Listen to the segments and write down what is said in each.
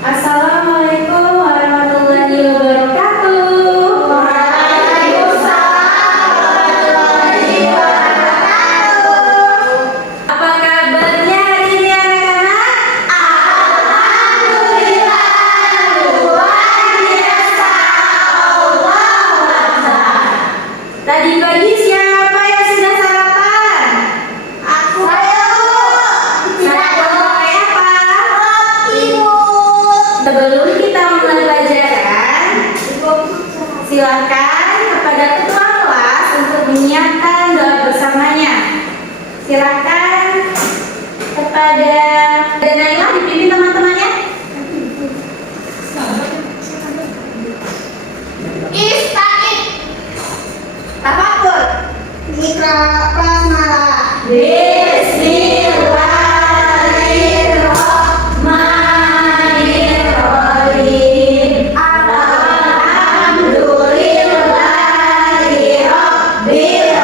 Assalamualaikum warahmatullahi wabarakatuh. Waalaikumsalam warahmatullahi wabarakatuh. Apa kabarnya hari ini anak-anak? Alhamdulillah, luar biasa. Allahu Akbar. Tadi pagi siapa yang sudah sarapan? Aku Sarapan pakai apa? Ibu. Sebelum kita mulai pelajaran, silakan kepada ketua kelas untuk menyiapkan doa bersamanya. Silakan kepada Naila dipimpin teman-temannya. Ista'id. Tafakur. Ikra basmalah. Bismillahirrahmanirrahim. Alhamdulillahi Rabbil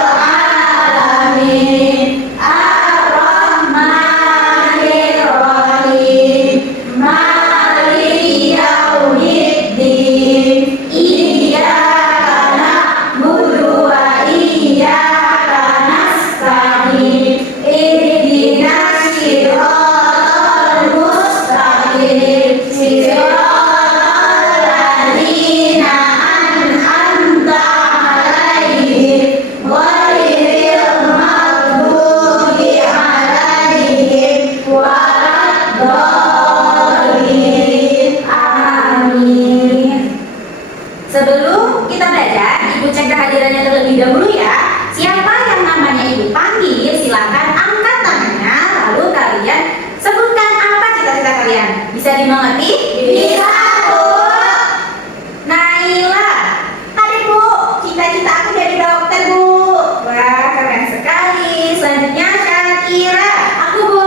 Alamin. Ar-Rahmanirrahim. Maliki yaumiddin. Iyyaka na'budu wa iyyaka nasta'in. Ihdinas siratal mustaqim. Siratal ladzina an'amta 'alaihim ghairil maghdubi 'alaihim waladdallin. Amin. Sebelum kita belajar, Ibu cek kehadirannya terlebih dahulu ya. Siapa yang namanya Ibu panggil, silakan angkat tangannya, lalu kalian sebutkan apa cita-cita kalian. Bisa dimengerti? Bisa, Bu. Naila. Tadi Bu, cita-cita aku jadi dokter Bu. Wah, keren sekali. Selanjutnya Syakira. Aku Bu,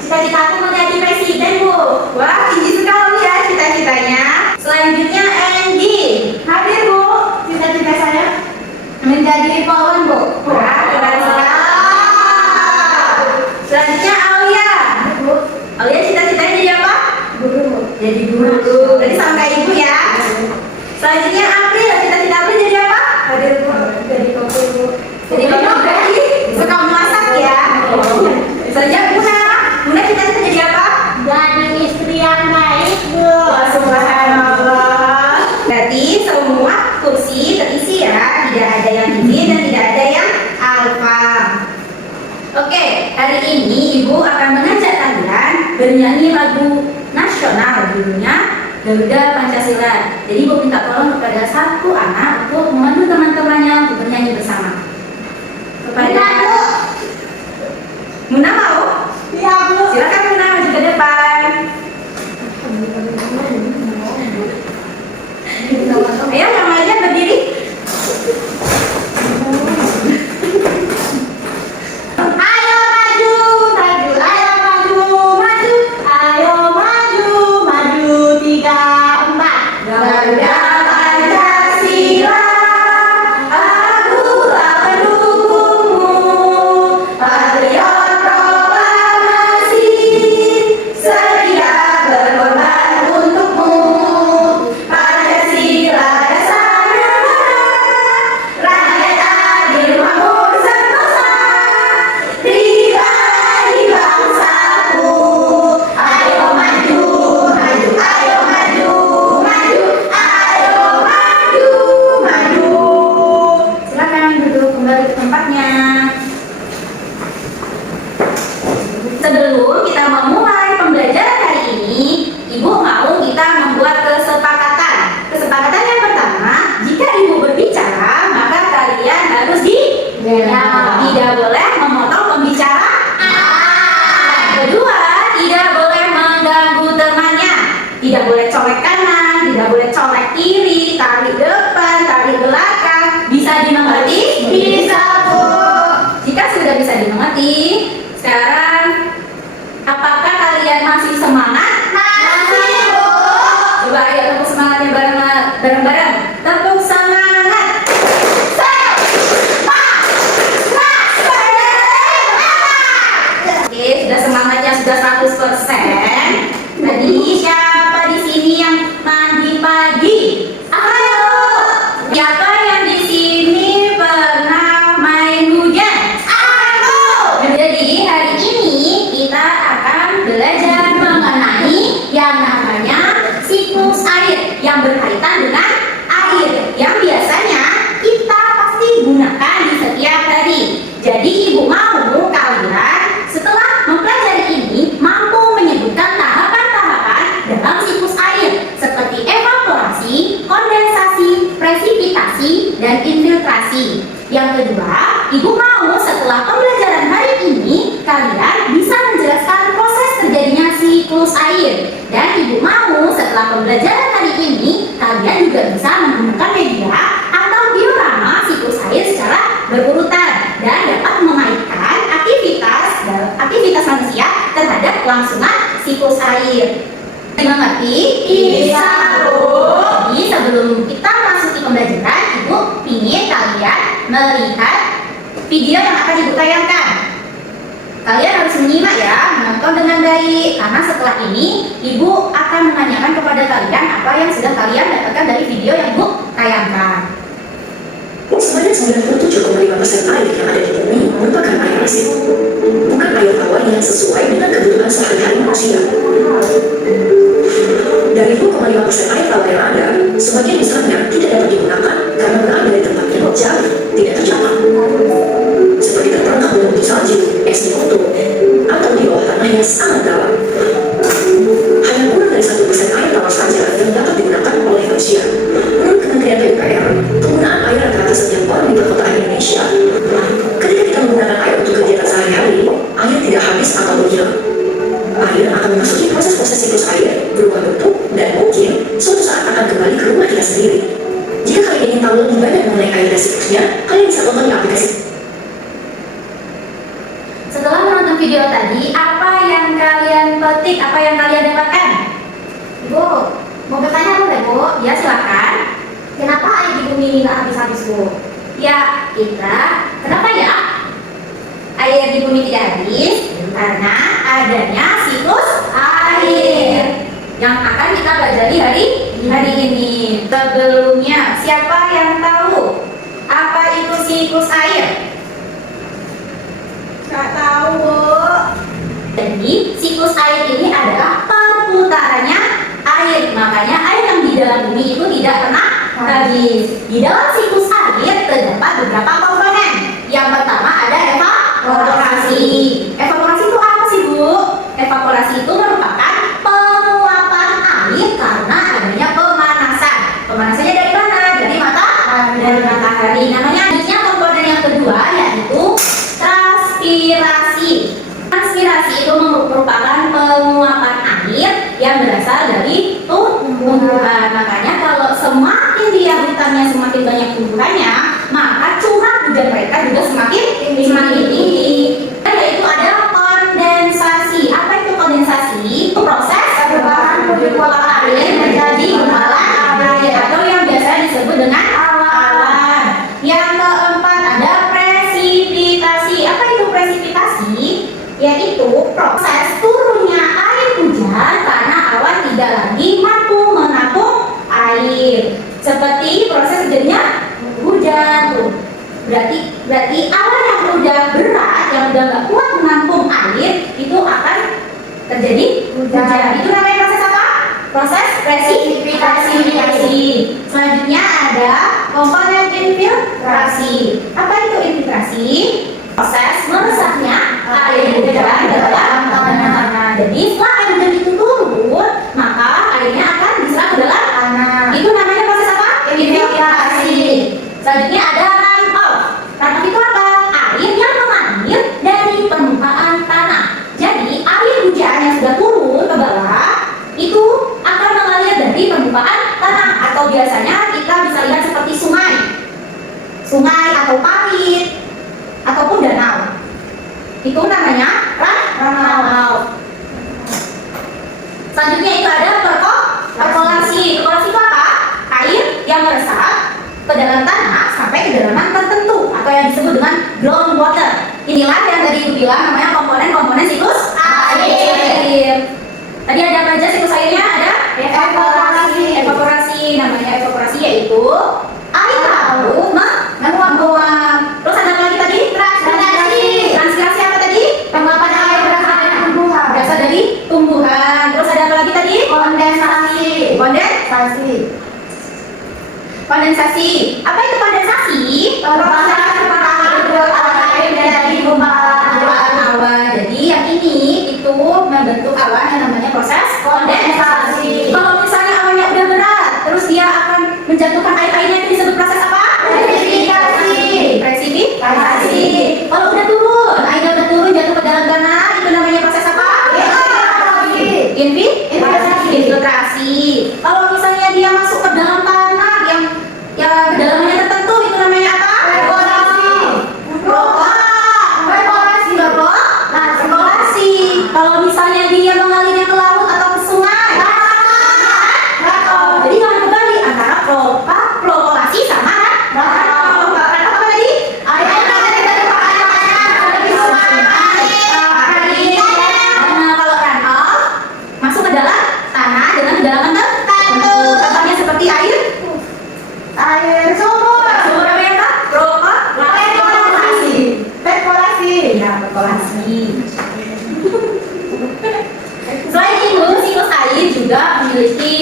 cita-cita aku mau jadi presiden Bu. Wah, tinggi sekali ya cita-citanya. Selanjutnya Andy. Hadir Bu, cita-cita saya menjadi polwan Bu. Wah, keren sekali. Selanjutnya Aulia. Bu, Aulia cita-citanya jadi apa? Guru. Jadi guru. Tadi sama kayak ibu ya. Selanjutnya April, cita-cita April jadi apa? Hadir Bu. Jadi kopi Bu. Jadi berarti suka memasak ya. Selanjutnya Muna cita-cita jadi apa? Jadi istri yang baik Bu. Wah, subhanallah. Berarti semua kursi terisi ya. Tidak ada yang tinggi dan tidak ada yang alfa. Oke, hari ini Ibu akan mengajak kalian bernyanyi lagu nasional, judulnya Garuda Pancasila. Jadi Ibu minta tolong kepada satu anak untuk memandu teman-temannya untuk bernyanyi bersama. Kepada Muna mau? Iya Bu. Silakan Muna maju ke depan. Ayo namanya berdiri. Ayo maju, maju, ayo maju, maju, ayo maju, maju 3, 4. Garuda Pancasila, akulah pendukungmu, patriot proklamasi, sedia berkorban untukmu. Pancasila dasar negara, rakyat adil makmur sentosa, pribadi bangsaku. Ayo maju, maju, ayo maju, maju, ayo maju, maju. Silakan duduk kembali ke tempatnya. Sebelum kita memulai pembelajaran hari ini, Ibu mau kita membuat kesepakatan. Kesepakatan yang pertama, jika Ibu berbicara, maka kalian harus tidak boleh memotong pembicaraan. Yang kedua, tidak boleh mengganggu temannya. Tidak boleh colek kanan, tidak boleh colek kiri, tarik depan, tarik belakang. Bisa dimengerti? Bisa Bu. Jika sudah bisa dimengerti, sekarang apakah kalian masih semangat? Masih Bu. Coba ayo tepuk semangatnya bareng-bareng. Tepuk semangat. Oke, sudah semangatnya sudah 100%. Tadi siapa yang berkaitan dengan air yang biasanya kita pasti gunakan di setiap hari. Jadi ibu mau kalian setelah mempelajari ini mampu menyebutkan tahapan-tahapan dalam siklus air seperti evaporasi, kondensasi, presipitasi, dan infiltrasi. Yang kedua, ibu mau setelah pembelajaran hari ini kalian bisa menjelaskan proses terjadinya siklus air. Dan ibu mau setelah pembelajaran hari ini kalian juga bisa menggunakan media atau diorama siklus air secara berurutan dan dapat mengaitkan aktivitas manusia terhadap kelangsungan siklus air. Mengerti? Bisa, Bu. Jadi sebelum kita masuki pembelajaran, ibu ingin kalian melihat video yang akan ibu tayangkan. Kalian harus menyimak ya, menonton dengan baik, karena setelah ini ibu akan menanyakan kepada kalian apa yang sudah kalian dapatkan dari video yang ibu tayangkan. Sebanyak 97,5% air yang ada di bumi merupakan air asin, bukan air tawar yang sesuai dengan kebutuhan sehari-hari manusia. Dari 2,5% air tawar yang ada, sebagian besarnya tidak dapat digunakan karena berada di tempat yang jauh, tidak terjangkau. Seperti terperangkap dalam bukit salju, es di foto, atau di bawah tanah yang sangat dalam. Hanya kurang dari 1% air tawar saja yang dapat digunakan oleh manusia. Menurut Kementerian PUPR, penggunaan air rata-rata setiap orang di perkotaan Indonesia. Ketika kita menggunakan air untuk kegiatan sehari-hari, air tidak habis atau menghilang. Air akan memasuki proses-proses siklus air, berubah bentuk, dan mungkin suatu saat akan kembali ke rumah kita sendiri. Jika kalian ingin tahu lebih banyak mengenai air dan siklusnya, kalian bisa tonton di aplikasi. Setelah menonton video tadi, apa yang kalian petik, apa yang kalian dapatkan? Bu, mau bertanya boleh, Bu? Ya silakan. Kenapa air di bumi ini nggak habis-habis, Bu? Ya, kenapa ya air di bumi tidak habis? Karena adanya siklus air yang akan kita pelajari hari ini. Sebelumnya, siapa yang tahu apa itu siklus air? Nggak tahu, Bu. Jadi, siklus air ini adalah perputarannya air. Makanya air yang di dalam bumi itu tidak pernah habis. Di dalam siklus air terdapat beberapa komponen. Yang pertama ada evaporasi. Evaporasi itu apa sih, Bu? Evaporasi itu merupakan penguapan air karena adanya pemanasan. Pemanasannya dari mana? Dari matahari. Namanya selanjutnya komponen yang kedua yaitu transpirasi. Transpirasi itu merupakan penguapan air yang berasal dari tumbuhan. Makanya kalau semakin dia hutannya semakin banyak tumbuhannya, maka curah hujan mereka juga semakin tinggi. Dan yaitu ada kondensasi. Apa itu kondensasi? Itu proses perubahan air menjadi gumpalan air atau yang biasa disebut dengan awan. Yang keempat ada presipitasi. Apa itu presipitasi? Yaitu proses turunnya air hujan karena awan tidak lagi mampu menampung air. Seperti proses terjadinya hujan tuh. Berarti awan yang udah berat, yang udah nggak kuat menampung air, itu akan terjadi hujan. Itu namanya proses apa? Proses presipitasi. Selanjutnya ada komponen infiltrasi. Apa itu infiltrasi? Proses meresapnya air hujan dalam tanah. Jadi setelah air hujan itu turun, maka airnya akan diserap ke dalam tanah. Itu namanya proses apa? Infiltrasi. Selanjutnya ada runoff. Runoff itu apa? Air yang mengalir dari permukaan tanah. Jadi air hujan yang sudah turun ke bawah itu akan mengalir dari permukaan tanah, atau biasanya kita bisa lihat seperti sungai atau parit ataupun danau. Itu namanya runoff. Selanjutnya itu ada perkolasi. Perkolasi itu apa? Air yang meresap ke dalam tanah sampai kedalaman tertentu atau yang disebut dengan groundwater. Inilah yang tadi ibu bilang namanya komponen-komponen siklus air. Tadi ada apa aja siklus airnya? Ada evaporasi. Namanya evaporasi yaitu air laut menguap. Terus ada apa lagi tadi? Transpirasi apa tadi? Penguapan air berasal dari tumbuhan. Terus ada apa lagi tadi? Kondensasi. Kondensasi. Apa itu kondensasi? Proses perpecahkan air dari gumpalan Awan. Jadi yang ini itu membentuk awan yang namanya proses kondensasi. Kalau misalnya awannya udah berat, terus dia akan menjatuhkan air-airnya, itu disebut proses apa? Presipitasi. Kalau udah turun, airnya udah turun jatuh ke dalam tanah, itu namanya proses apa? Infiltrasi. Kalau misalnya dia masuk ke dalam tanah yang kedalamannya tertentu, itu namanya apa? Evaporasi. Kalau misalnya dia mengalirnya ke laut atau ke sungai, jadi jangan kebalik antara flokasi sama apa tadi? Nah, kalau runoff masuk ke dalam tanah dengan kedalaman tertentu. Contohnya seperti air sumur apa ya Kak? Perkolasi. Selain itu, siklus air juga memiliki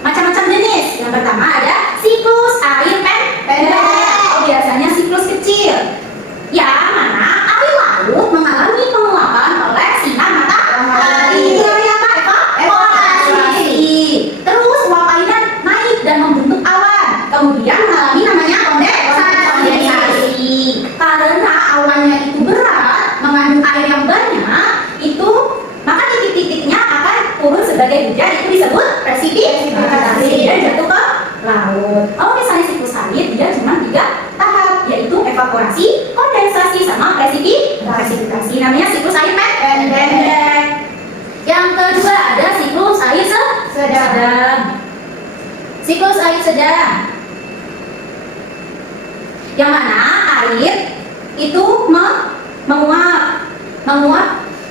macam-macam jenis. Yang pertama ada siklus air pendek. Biasanya siklus kecil. Yang mana air laut mengalami penguapan oleh sinar matahari. Itu namanya apa, Eva? Evaporasi. Terus uap airnya naik dan membentuk awan. Kemudian mengalami namanya kondensasi. Karena awannya itu berat, mengandung air yang banyak, itu maka titik-titiknya akan turun sebagai hujan, itu disebut presipitasi dan jatuh ke laut. Kalau misalnya siklus air dia cuma 3 tahap, yaitu evaporasi, kondensasi, sama presipitasi. Namanya siklus air pendek. Yang kedua ada siklus air sedang. Siklus air sedang, yang mana air itu menguap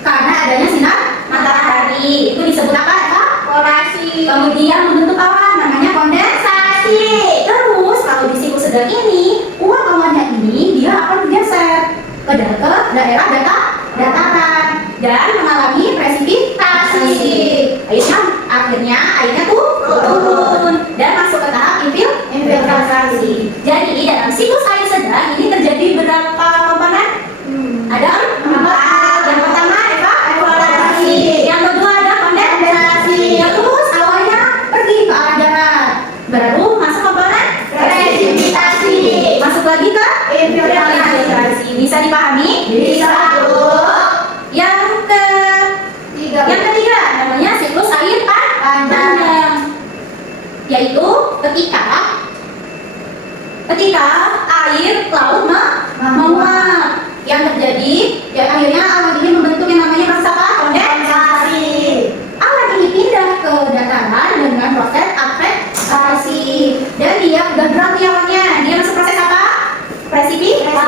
karena adanya sinar matahari. Itu disebut apa? Evaporasi. Kemudian membentuk awan, namanya kondensasi. Terus kalau di siklus sedang ini, uap awannya ini dia akan bergeser ke daerah dataran dan mengalami presipitasi. Akhirnya airnya turun dan masuk ke tahap infiltrasi. Jadi dalam siklus air sedang ini terjadi berapa komponen? Ada 4. Yang pertama evaporasi. Yang kedua ada kondensasi. Terus awannya pergi ke arah darat. Baru masuk komponen presipitasi. Masuk lagi ke infiltrasi. Bisa dipahami? Bisa, Bu. Yang ketiga namanya siklus air panjang. Yaitu ketika air laut menguap, yang terjadi ya akhirnya awan ini membentuk yang namanya proses apa? Kondensasi. Awan ini pindah ke dataran dengan proses adveksasi, dan dia udah berarti awannya dia masuk proses apa? Presipitasi.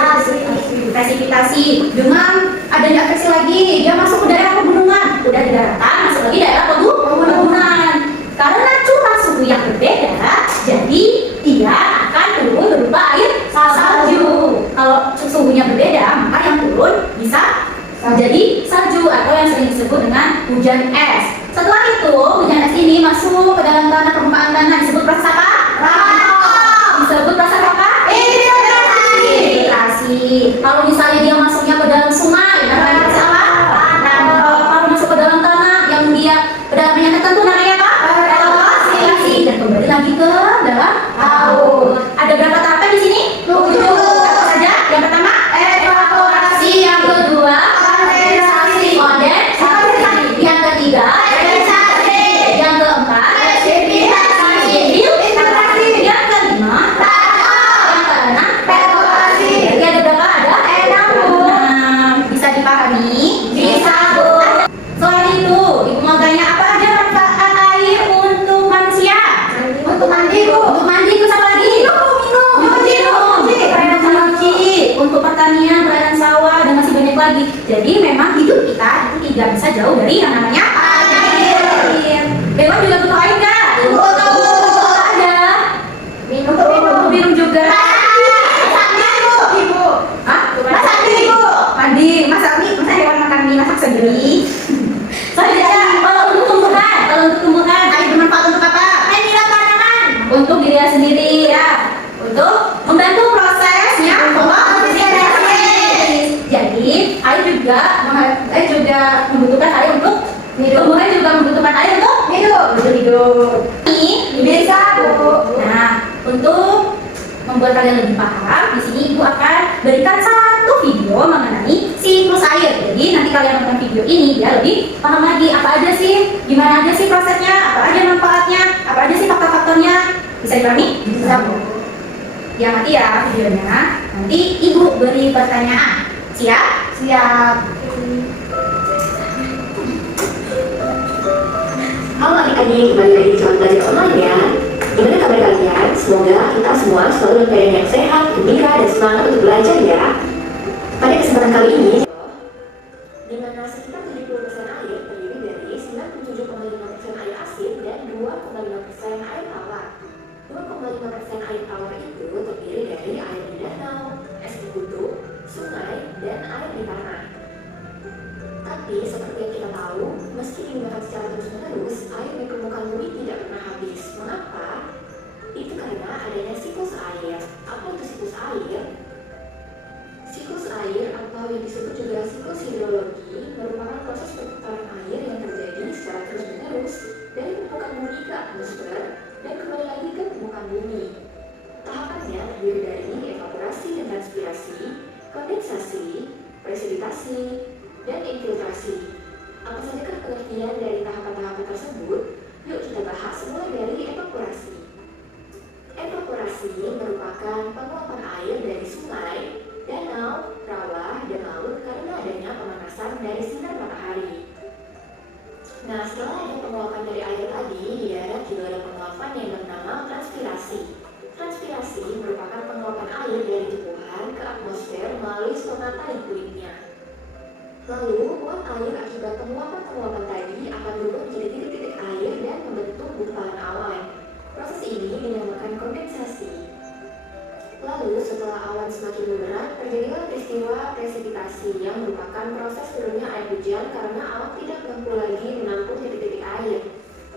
Dengan adanya adveksi lagi, dia masuk ke daerah pegunungan. Udah di daratan, masuk lagi daerah pegunungan. Karena curah suhu yang berbeda, jadi dia akan turun berupa air salju. Kalau suhunya berbeda, maka yang turun bisa jadi salju atau yang sering disebut dengan hujan es. Setelah itu, hujan es ini masuk ke dalam tanah, permukaan tanah, disebut proses apa? Disebut proses apa? Infiltrasi. Kalau misalnya dia masuknya ke dalam sungai, namanya proses apa? Kalau masuk ke dalam tanah yang dia kedalamannya tertentu, namanya apa? Evaporasi. Dan kembali lagi ke dalam laut. Ada berapa tahapan di sini? 7. Apa saja? Yang pertama evaporasi, yang kedua kondensasi, yang ketiga yang keempat presipitasi, yang kelima yang keenam evaporasi. Jadi ada berapa? Ada 6. Bisa dipahami? Bisa, Bu. Selain itu, Ibu mau tanya apa aja manfaat air untuk manusia? Untuk mandi, Bu. Untuk mandi, terus apa lagi? Minum. Pelayanan mencuci, untuk pertanian, pelayanan sawah, dan masih banyak lagi. Jadi memang hidup kita itu tidak bisa jauh dari yang namanya air. Hewan juga butuh air nggak? Butuh. Ada. Minum juga. Mandi, masa hewan makan mie, masak sendiri. Selanjutnya, kalau untuk tumbuhan, air bermanfaat untuk apa? Penyiraman hidup. Ini Bisa, Bu. Nah, untuk membuat kalian lebih paham, di sini Ibu akan berikan satu video mengenai siklus air. Jadi nanti kalian nonton video ini biar lebih paham lagi apa aja sih, gimana aja sih prosesnya, apa aja manfaatnya, apa aja sih faktor-faktornya. Bisa dipahami? Bisa, Bu. Diamati ya videonya. Nanti Ibu beri pertanyaan. Siap? Siap. Halo adik-adik, kembali lagi di Cuan Belajar Online ya. Gimana kabar kalian? Semoga kita semua selalu dalam keadaan yang sehat, gembira, dan semangat untuk belajar ya. Pada kesempatan kali ini, di mana sekitar 70% air terdiri dari 97,5% air asin dan 2,5% air tawar. 2,5% air tawar itu terdiri dari air di danau, es di kutub, sungai, dan air di tanah. Tapi seperti yang kita tahu, meski digunakan secara terus-menerus, air di permukaan bumi tidak pernah habis. Mengapa? Itu karena adanya siklus air. Apa itu siklus air? Siklus air atau yang disebut juga siklus hidrologi merupakan proses perputaran air yang terjadi secara terus-menerus dari permukaan bumi ke atmosfer dan kembali lagi ke permukaan bumi. Tahapannya terdiri dari evaporasi dan transpirasi, kondensasi, presipitasi, dan infiltrasi. Apa saja pengertian dari tahapan-tahapan tersebut? Yuk kita bahas mulai dari evaporasi. Evaporasi merupakan penguapan air dari sungai, danau, rawa, dan laut karena adanya pemanasan dari sinar matahari. Nah, setelah ada penguapan dari air tadi, di darat juga ada penguapan yang bernama transpirasi. Transpirasi merupakan penguapan air dari tumbuhan ke atmosfer melalui stomata dan kulitnya. Lalu, uap air akibat penguapan-penguapan tadi akan berubah menjadi titik-titik air dan membentuk gumpalan awan. Proses ini dinamakan kondensasi. Lalu, setelah awan semakin memberat, terjadilah peristiwa presipitasi yang merupakan proses turunnya air hujan karena awan tidak mampu lagi menampung titik-titik air.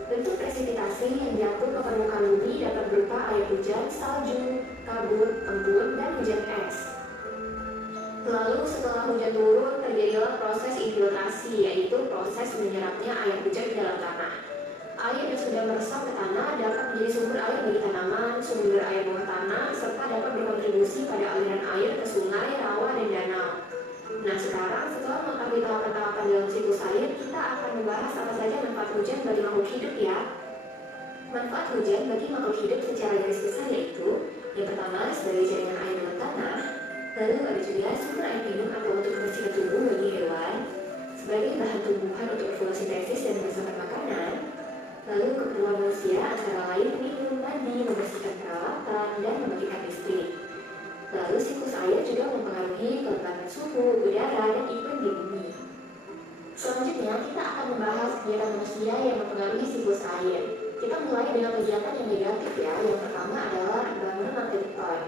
Bentuk presipitasi yang jatuh ke permukaan bumi dapat berupa air hujan, salju, kabut, embun, dan hujan es. Lalu setelah hujan turun, terjadilah proses infiltrasi, yaitu proses menyerapnya air hujan ke dalam tanah. Air yang sudah meresap ke tanah dapat menjadi sumber air bagi tanaman, sumber air bawah tanah, serta dapat berkontribusi pada aliran air ke sungai, rawa, dan danau. Nah, sekarang setelah mengetahui tahapan-tahapan dalam siklus air, kita akan membahas apa saja manfaat hujan bagi makhluk hidup ya. Manfaat hujan bagi makhluk hidup secara garis besar yaitu yang pertama sebagai jaringan air dalam tanah. Lalu ada juga sumber air minum atau untuk membersihkan tubuh bagi hewan, sebagai bahan tumbuhan untuk fotosintesis dan menghasilkan makanan. Lalu keperluan manusia antara lain minum, mandi, membersihkan peralatan, dan membagikan listrik. Lalu siklus air juga mempengaruhi kelembapan suhu, udara, dan iklim di bumi. Selanjutnya kita akan membahas kegiatan manusia yang mempengaruhi siklus air. Kita mulai dengan kegiatan yang negatif ya. Yang pertama adalah bangunan arsitektur.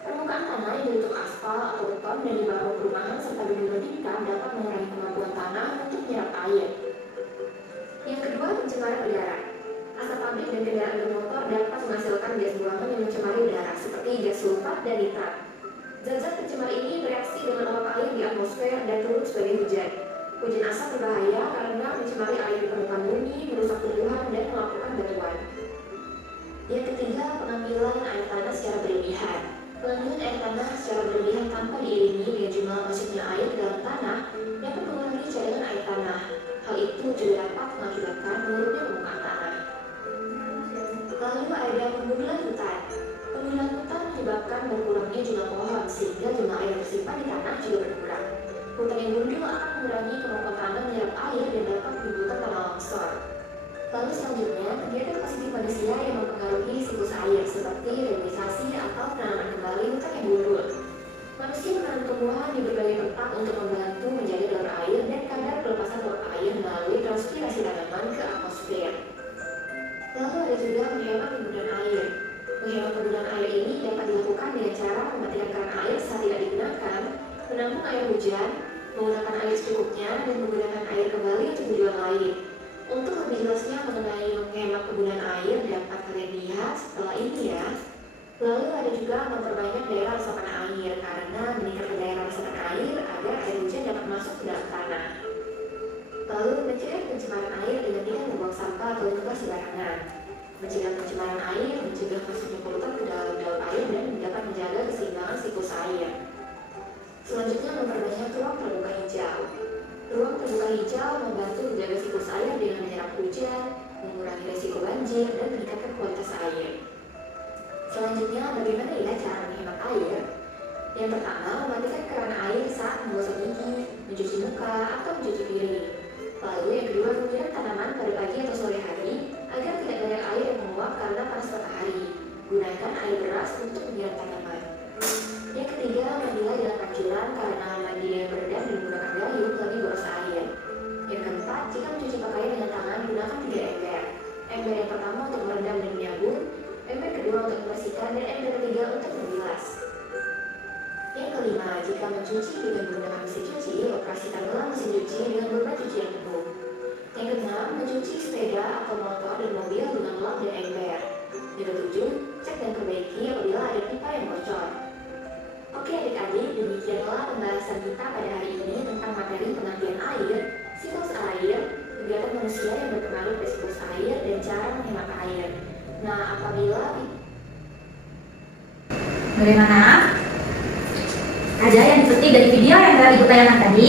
Permukaan tanah yang bentuk aspal atau beton dan dibangun perumahan serta bendungan tingkat dapat mengurangi kemampuan tanah untuk menyerap air. Yang kedua, pencemaran udara. Asap pabrik dan kendaraan bermotor dapat menghasilkan gas buangan yang mencemari udara seperti gas sulfat dan nitrat. Zat-zat pencemar ini bereaksi dengan uap air di atmosfer dan turun sebagai hujan. Hujan asap berbahaya karena mencemari air di permukaan bumi, merusak tumbuhan, dan melakukan batuan. Yang ketiga, pengambilan air tanah secara berlebihan. Pengambilan air tanah secara berlebihan tanpa diiringi dengan jumlah masuknya air ke dalam tanah dapat mengurangi cadangan air tanah. Hal itu juga dapat mengakibatkan menurunnya permukaan tanah. Lalu ada penggundulan hutan. Penggundulan hutan menyebabkan berkurangnya jumlah pohon sehingga jumlah air tersimpan di tanah juga berkurang. Hutan yang gundul akan mengurangi kemampuan tanah menyerap air dan dapat menimbulkan tanah longsor. Lalu selanjutnya, kegiatan positif manusia yang mempengaruhi siklus air seperti reboisasi atau penanaman kembali hutan yang gundul. Manusia menanam tumbuhan di berbagai tempat untuk membantu menjaga alur air dan kadar pelepasan uap air melalui transpirasi tanaman ke atmosfer. Lalu ada juga menghemat penggunaan air. Menghemat penggunaan air ini dapat dilakukan dengan cara mematikan keran air saat tidak digunakan, menampung air hujan, menggunakan air secukupnya, dan menggunakan air kembali untuk tujuan lain. Untuk lebih jelasnya mengenai menghemat penggunaan air dapat kalian lihat setelah ini ya. Lalu ada juga memperbanyak daerah resapan air karena meningkatkan daerah resapan air agar air hujan dapat masuk ke dalam tanah. Lalu mencegah pencemaran air dengan tidak membuang sampah atau limbah sembarangan. Mencegah pencemaran air, mencegah masuknya polutan ke dalam daun air dan dapat menjaga keseimbangan siklus air. Selanjutnya memperbanyak ruang terbuka hijau. Ruang terbuka hijau membantu menjaga siklus air dengan menyerap hujan, mengurangi risiko banjir, dan meningkatkan kualitas air. Selanjutnya, bagaimana ya cara menghemat air? Yang pertama, mematikan keran air saat menggosok gigi, mencuci muka, atau mencuci piring. Lalu yang kedua, menyiram tanaman pada pagi atau sore hari agar tidak banyak air yang menguap karena panas matahari. Gunakan air deras untuk menyiram tanaman. Yang ketiga, mandilah dalam pancuran karena mandi yang berendam dan menggunakan gayung lebih boros air. Yang keempat, jika mencuci pakaian dengan tangan, gunakan 3 ember. Ember yang pertama untuk merendam dan menyabun, ember kedua untuk membersihkan, dan ember ketiga untuk membilas. Yang kelima, jika mencuci dengan menggunakan mesin cuci, operasikan ulang mesin cuci dengan beban cuci yang penuh. Yang keenam, mencuci sepeda atau motor dan mobil dengan lap dan ember. Yang ketujuh, cek dan perbaiki apabila ada pipa yang bocor. Oke adik-adik, demikianlah pembahasan kita pada hari ini tentang materi pengabdian air, siklus air, kegiatan manusia yang berpengaruh pada siklus air, dan cara menghemat air. Nah, apabila Bagaimana? Ada yang dipetik dari video yang telah Ibu tayangkan tadi?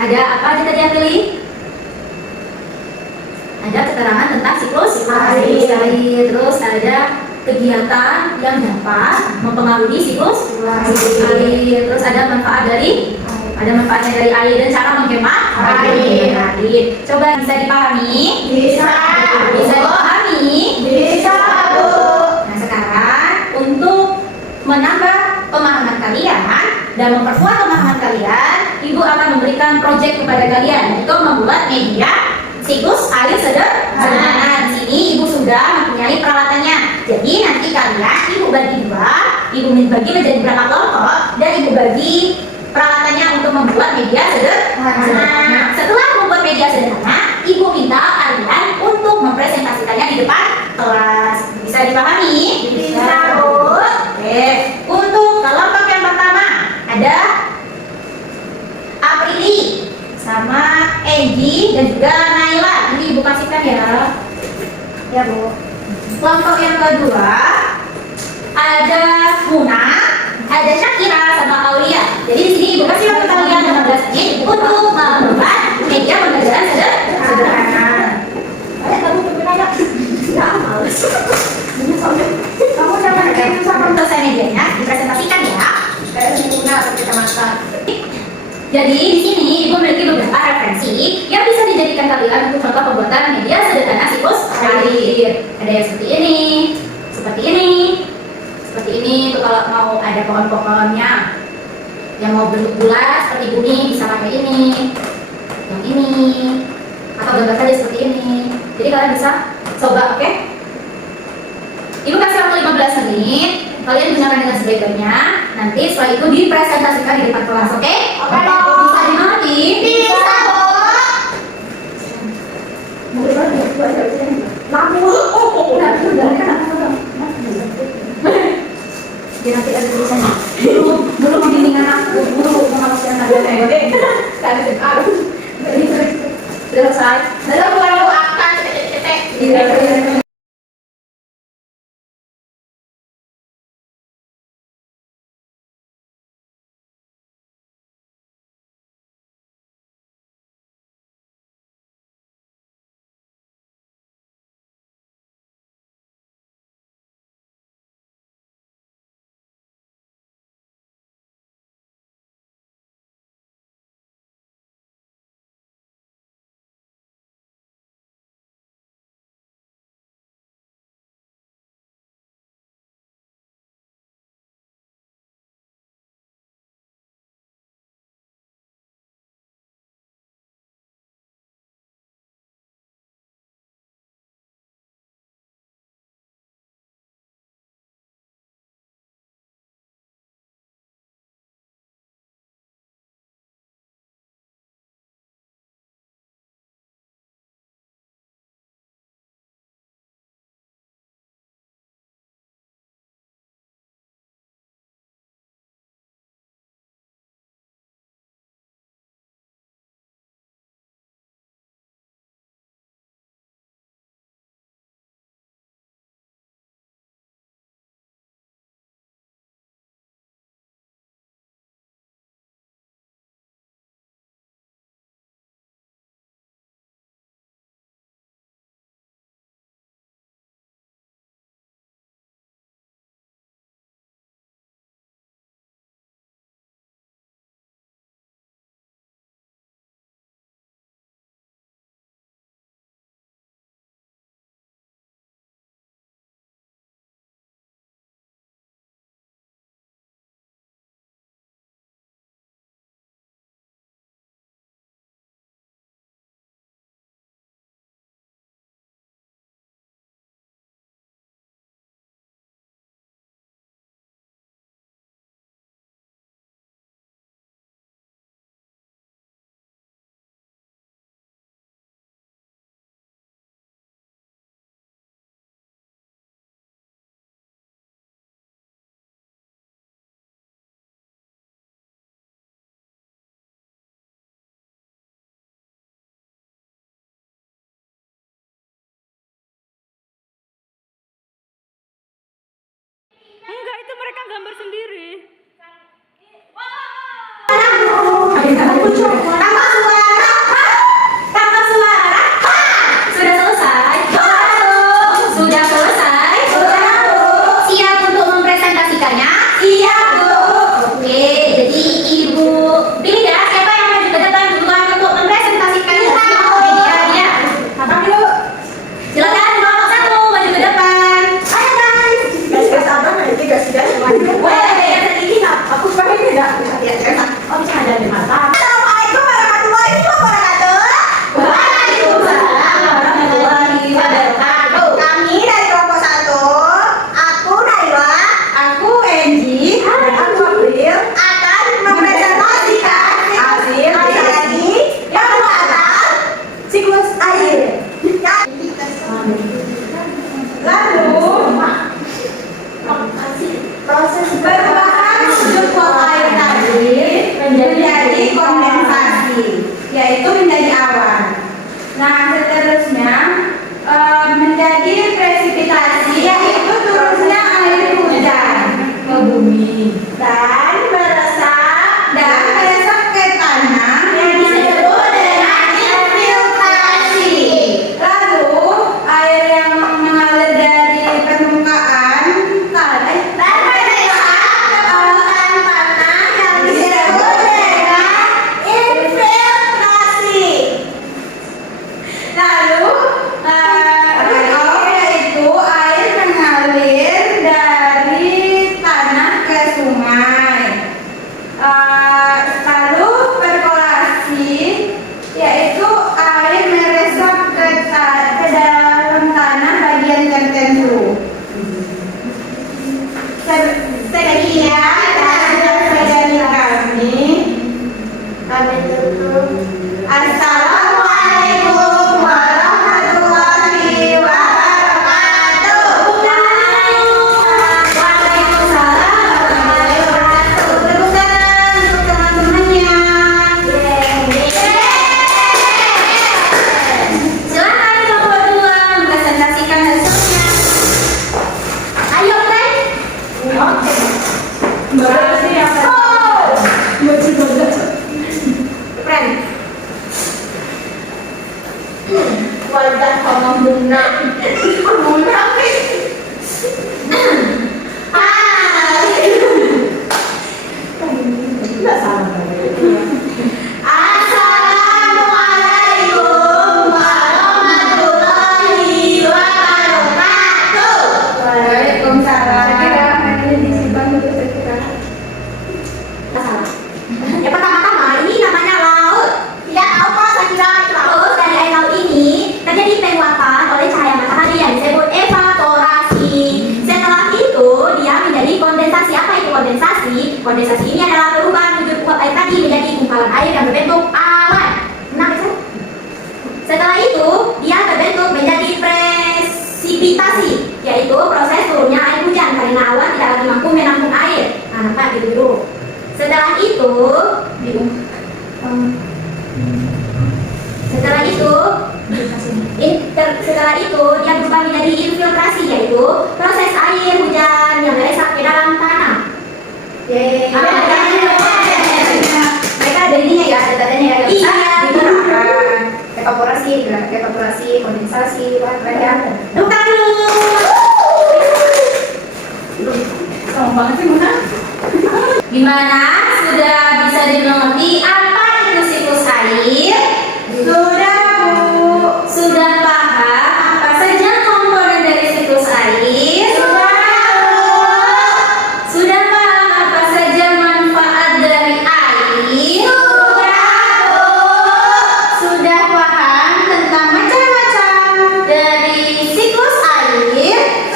Ada apa aja tadi yang pilih? Ada keterangan tentang siklus air, terus ada kegiatan yang dapat mempengaruhi siklus air, terus ada manfaat dari manfaatnya dari air dan cara menghemat air. Coba bisa dipahami? Bisa. Bisa dipahami? Bisa, Bu. Nah sekarang untuk menambah pemahaman kalian dan memperkuat pemahaman kalian, Ibu akan memberikan proyek kepada kalian yaitu membuat media siklus air sederhana. Di sini Ibu sudah mempunyai peralatannya. Jadi nanti kalian Ibu bagi dua, Ibu bagi menjadi berapa kelompok dan Ibu bagi peralatannya untuk membuat media sederhana. Setelah membuat media sederhana, Ibu minta kalian untuk mempresentasikannya di depan kelas. Bisa dipahami? Bisa, Bu. Oke. Untuk kelompok yang pertama ada Aprili sama Egi dan juga Naila. Ini Ibu kasihkan ya. Ya, Bu. Kelompok yang kedua ada Muna, ada Syakira sama Aulia. Jadi di sini Ibu kasih waktu kalian 15 menit untuk membuat media pembelajaran sederhana. Ayo, kamu berguna ya. Ya, males. Kamu jangan kayak sama selesai medianya dipresentasikan ya. Kayak sempurna kita makan. Jadi di sini Ibu memiliki beberapa referensi yang bisa dijadikan kalian untuk contoh pembuatan media sederhana siklus air. Ada yang seperti ini, seperti ini, seperti ini. Itu kalau mau ada pohon-pohonnya, yang mau bentuk bulat seperti bumi bisa pakai ini, yang ini, atau gambar saja seperti ini. Jadi kalian bisa coba, oke? Ibu kasih waktu 15 menit. Kalian gunakan dengan sebaik-baiknya. Nanti setelah itu dipresentasikan di depan kelas, oke? Oke, Bu. Bisa dimengerti? Bisa, Bu. Dia nanti ada tulisannya. Dulu membimbingan aku, dulu mengawasi anak. Sudah selesai. Sudah, Bu. Akan cetek-cetek. Iya. gambar sendiri. Tanpa suara. Tanpa suara. Sudah selesai. Sudah selesai. Siap untuk mempresentasikannya? Siap, Bu. Oke, jadi Ibu pilih ya siapa yang maju ke depan duluan untuk mempresentasikan media. Apa dulu? Silakan kelompok 1 maju ke depan. Ayo guys. Guys, sabar nanti guys sudah maju. Yang sedikit. Aku pakai beda. Oh, bisa ada di mata. Assalamualaikum warahmatullahi wabarakatuh. Waalaikumsalam warahmatullahi wabarakatuh. Kami dari kelompok 1. Aku Naila. Aku Enji. Dan aku April. Akan mempresentasikan hasil dari pembuatan siklus air. Lalu proses perubahan sudut air tadi menjadi kondensasi, yaitu menjadi awan. Nah, seterusnya menjadi presipitasi, yaitu turunnya air hujan ke bumi dan meresap ke tanah yang disebut dengan infiltrasi. Lalu air yang mengalir dari permukaan tanah dan meresap ke permukaan tanah yang disebut dengan infiltrasi. Lalu yaitu air mengalir dari tanah ke sungai. Lalu perkolasi, yaitu air meresap ke dalam tanah bagian tertentu. Sekian dari kami. Kami tutup. Assalamualaikum warahmatullahi wabarakatuh. Waalaikumsalam warahmatullahi wabarakatuh. Tepuk tangan untuk teman-temannya. Silakan kelompok 2 mempresentasikan hasilnya. Ayo, Teh. Oke. Keren. Wajah ngomong benar. Assalamualaikum warahmatullahi wabarakatuh. Waalaikumsalam. Ya pertama-tama ini namanya laut. Tidak tahu kok saya kira terus dari air laut ini terjadi penguapan oleh cahaya matahari yang disebut evaporasi. Setelah itu dia menjadi kondensasi. Apa itu kondensasi? Kondensasi ini adalah perubahan wujud uap air tadi menjadi gumpalan air yang berbentuk awan. Benar kan? Setelah itu dia berbentuk menjadi presipitasi, yaitu proses turunnya air hujan karena awan tidak lagi mampu menampung air. Nah, nampak gitu dulu. Setelah itu dia berubah menjadi infiltrasi, yaitu proses air hujan yang meresap ke dalam tanah. Mereka ada ininya ya, ada datanya ya. Iya. Evaporasi, kondensasi, ya. Tepuk tangan dulu. Sama banget sih, Muna. Gimana? Sudah bisa dimengerti apa itu siklus air? Sudah, Bu. Sudah paham apa saja komponen dari siklus air? Sudah paham apa saja manfaat dari air? Sudah paham tentang macam-macam dari siklus air?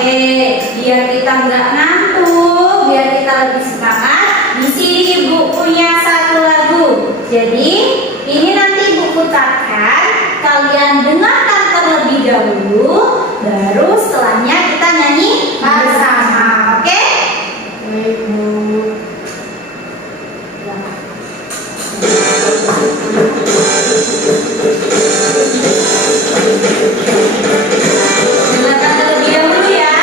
Oke, biar kita nggak ngantuk, biar kita lebih semangat, di sini Ibu punya satu lagu. Jadi ini nanti Ibu putarkan, kalian dengarkan terlebih dahulu, baru setelahnya kita nyanyi bersama. Oke? Baik, Bu. Silakan terlebih dahulu ya.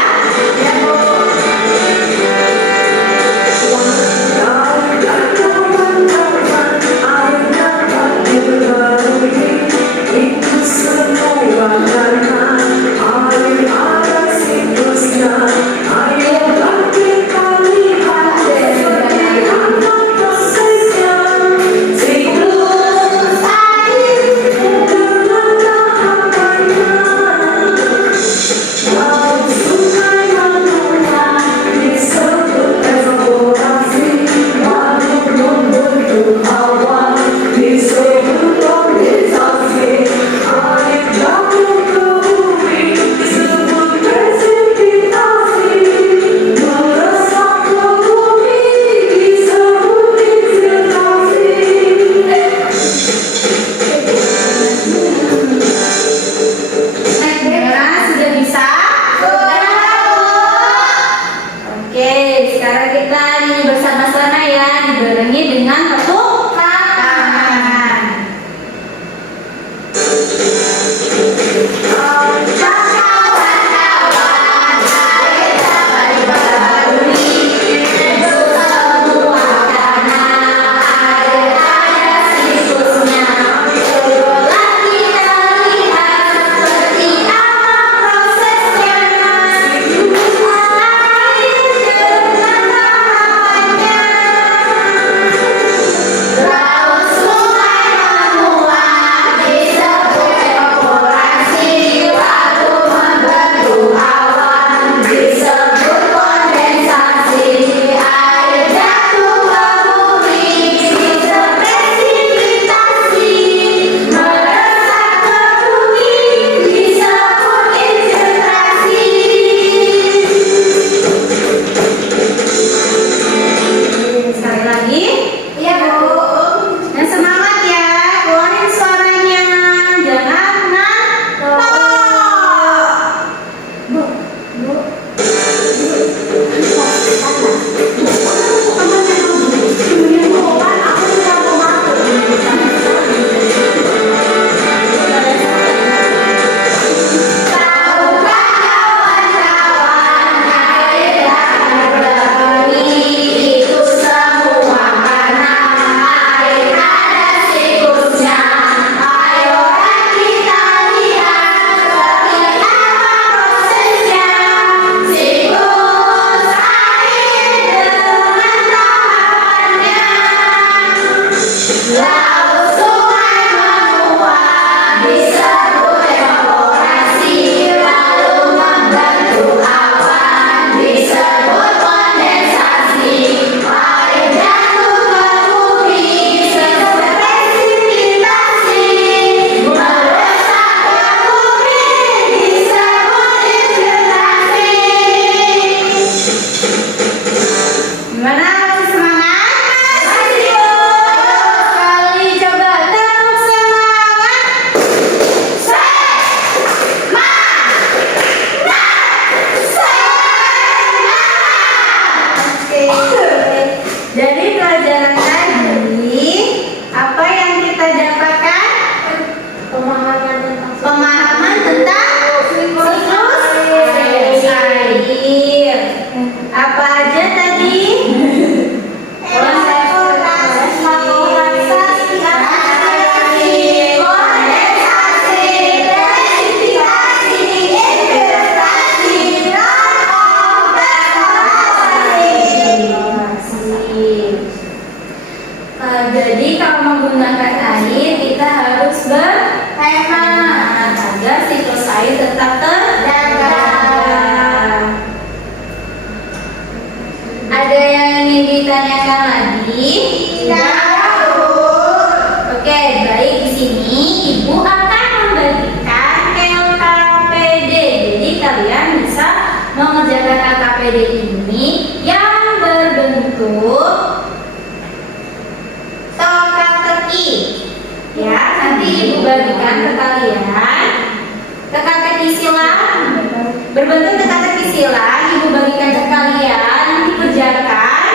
Berbentuk teka-teki sila, Ibu bagikan ke kalian, nanti kerjakan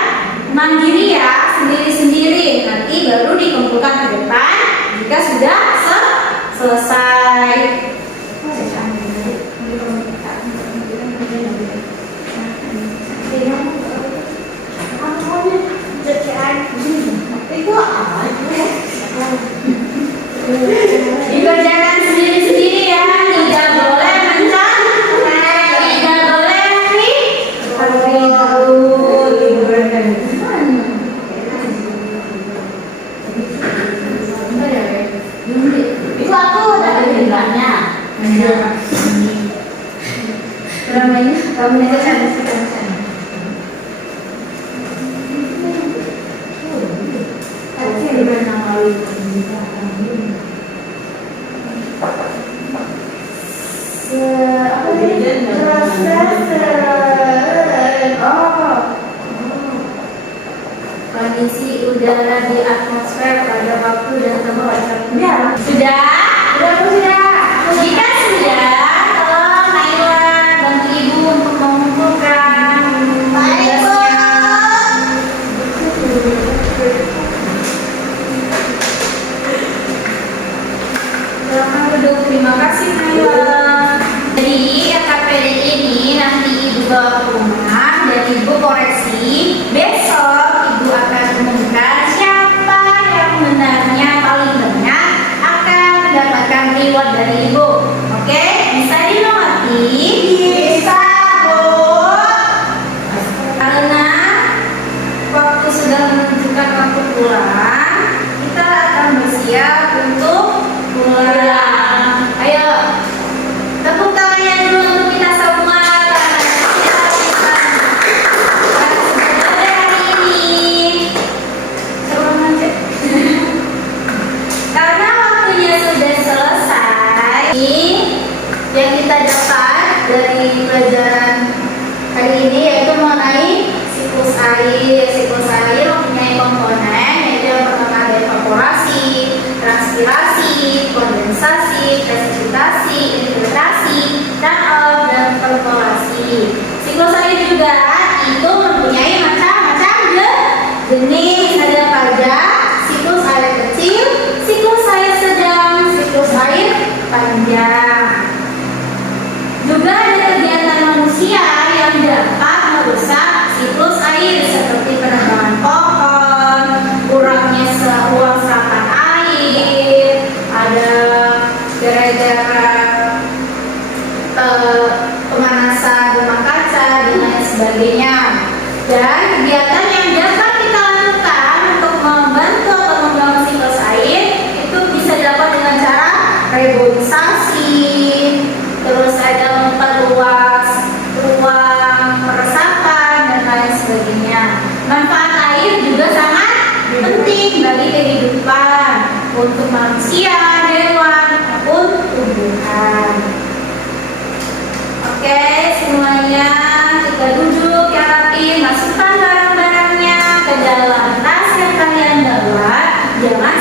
mandiri ya, sendiri-sendiri. Nanti baru dikumpulkan ke depan jika sudah selesai. Dikerjakan sendiri-sendiri ya. Namanya kamu itu kan. Kondisi udara di atmosfer pada waktu dan tempat udara. Sudah? Sudah. Jika sudah, tolong Naila bantu ibu untuk mengumpulkan tugasnya. Selamat duduk. Terima kasih Naila. Jadi KPD ini nanti ibu bawa ke rumah dan ibu koreksi. Besok ibu akan umumkan siapa yang benarnya paling banyak akan mendapatkan reward dari ibu. Oke, bisa dimengerti? Bisa, Bu. Karena waktu sudah menunjukkan waktu pulang, kita akan bersiap untuk pulang. Ayo, tepuk tangannya dulu untuk kita semua. Karena waktunya sudah selesai, yang kita dapat dari pelajaran hari ini yaitu mengenai siklus air. Siklus air mempunyai komponen yaitu yang pertama ada evaporasi, transpirasi, kondensasi, presipitasi, infiltrasi, runoff, dan perkolasi. Siklus air juga itu mempunyai macam-macam jenis. Ada pada siklus air kecil, siklus air sedang, siklus air panjang. Juga ada kegiatan manusia yang dapat merusak siklus air seperti penebangan pohon, kurangnya uang serapan air, ada gara-gara pemanasan rumah kaca dan lain sebagainya. Dan kegiatan yang dapat kita lakukan untuk membantu atau membangun siklus air itu bisa dilakukan dengan cara reboisasi, terus ada memperluas ruang peresapan dan lain sebagainya. Manfaat air juga sangat penting bagi kehidupan untuk manusia, hewan, maupun tumbuhan. Oke, semuanya kita duduk yang rapi, masukkan barang-barangnya ke dalam tas yang kalian bawa. Jangan